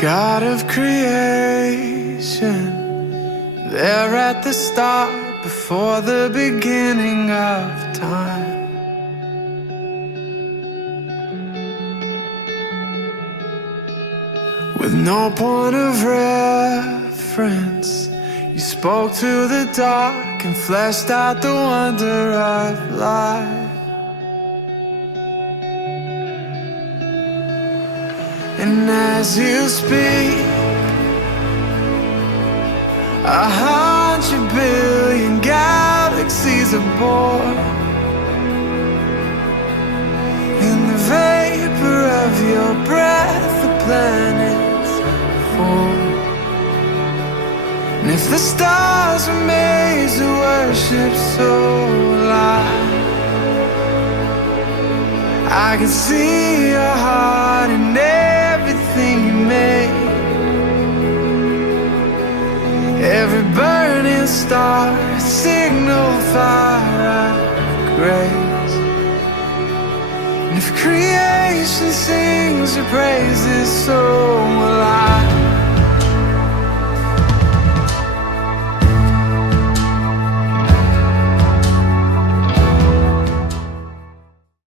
God of creation, there at the start, before the beginning of time. With no point of reference, you spoke to the dark and fleshed out the wonder of life. And as you speak, 100 billion galaxies are born. In the vapor of your breath, the planets form. And if the stars were made to worship so loud, I can see your heart in everything you made. Every burning star, a signal fire of grace. And if creation sings your praises, so